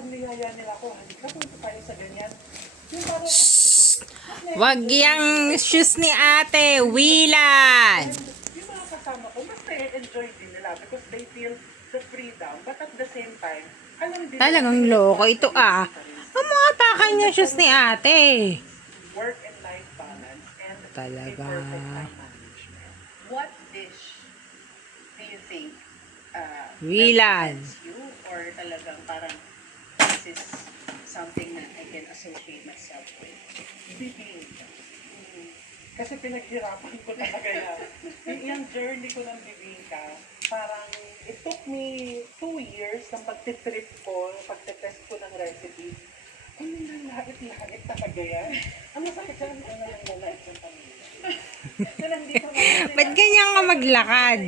pag niyaya nila ako, halika punta tayo sa ganyan. Yung parang, Wag yang shoes ni ate, Wilan. yung mga kasama ko, mas na-enjoy din nila because they feel the freedom, but at the same time, alam din Talagang nila, loko ito ah. Ang mga takan niya shoes ni ate. work and life balance and Talaga. a perfect time management. What dish do you think Wilan. represents you or talagang parang this is something that I can associate myself with? Bibingka. Kasi pinaghirapan ko talaga yan. Yung journey ko ng bibingka, parang it took me 2 years ng pagtitrip ko, pagtitest ko ng recipe. Ay, nalait-lait talaga yan. Ang masakit yan, ang nalait ng pamilya. Kaya hindi ko na Ba't ganyan ka maglakad?